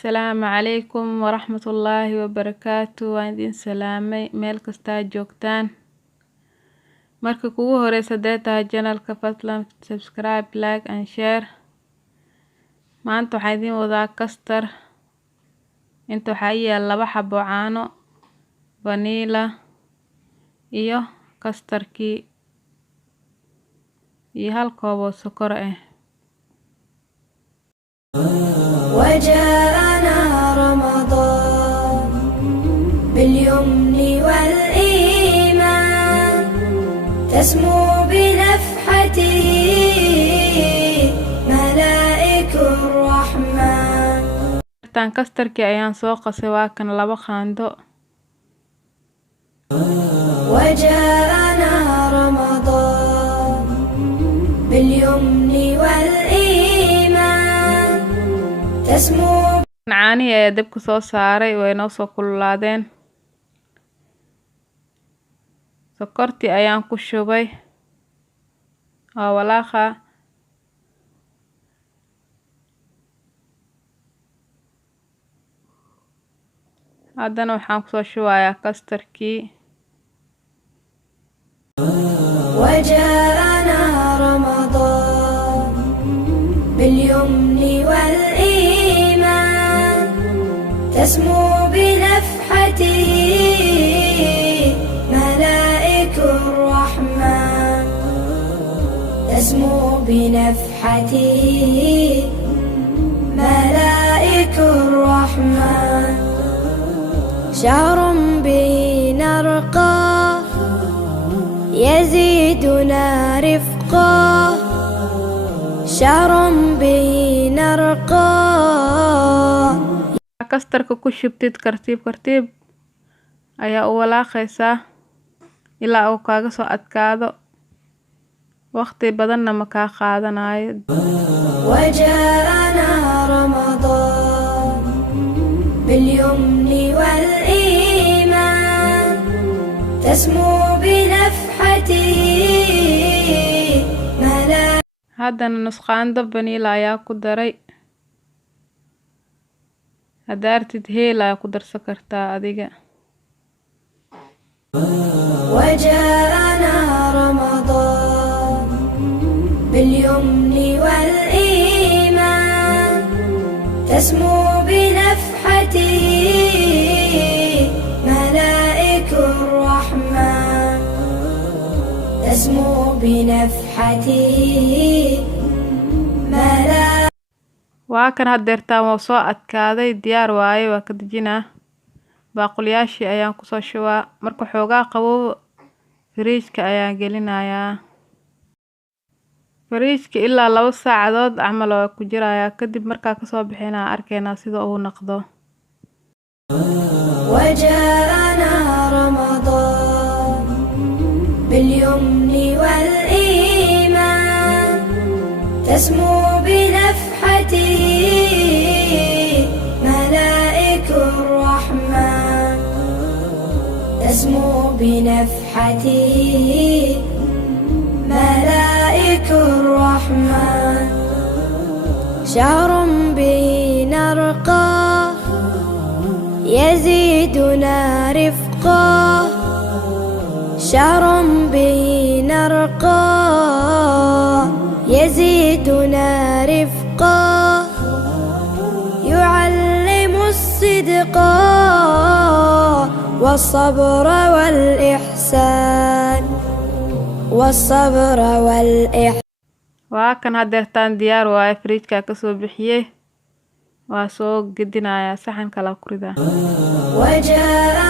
Asalaamu calaykum waraxmatullaahi wabarakaatu. Waan idin salaamay meel kasta aad joogtaan. Marka kugu horeysa hadday tahay channelka fadlan subscribe, like and share. Maanta waxaan idin wadaa kastar. Inta waxaa yaal 2 xabo caano, vanilla iyo kastarkii iyo 1 koob oo sokor ah. وجاءنا رمضان باليمن والإيمان تسمو بنفحته ملائك الرحمن. Tan kastarkii ayaan soo qasay waa kan 2 qaando. وجاءنا رمضان باليمن والإيمان تسمو. Caanihi ayaa dabka soo saaray way noo soo kululaadeen. Sokortii ayaan ku shubay. Waa walaaqa. Haddana waxaan ku soo shubayaa kastarkii. وجاءنا رمضان باليمن والإيمان تسمو بنفحته ملائك الرحمن تسمو بنفحته ملائك الرحمن. شهر به نرقى يزيدنا رفقا شهر به نرقى. Kastarka ku shubtid tartiib ayaa u walaaqaysaa ilaa uu kaaga soo adkaado. Waqti badanna ma ka qaadanayo. وجاءنا رمضان باليمن والإيمان تسمو بنفحته ملائك. Haddana nus qaando vanilla ayaa ku daray. Hadaartid heel ayaa ku darsan kartaa adiga. وجاءنا رمضان باليمن والإيمان تسمو بنفحته ملائك الرحمن تسمو بنفحته ملائك. Waa kan hadeertaan waa soo adkaaday diyaar waaye waa ka dejinaa. Baaquliyaashii ayaan ku soo shubaa. Marka xoogaa qabow fridge-ka ayaan gelinayaa. Fridge-ka ilaa 2 saacadood camal oo ku jiraaya kadib markaa ka soo bixinaa arkeena sida uu noqdo. وجاءنا رمضان باليمن والإيمان تسمو بنفحته ملائك الرحمن تسمو بنفحته ملائك الرحمن. شهر به نرقى يزيدنا رفقا شهر به نرقى يزيدنا رفقا يعلم الصدق والصبر والإحسان والصبر والإحسان. Waa kan hadeertaan diyaar waaye fridge-ka ka soo bixiyay. Waa soo gedinayaa saxan kala ku ridaa. وجاء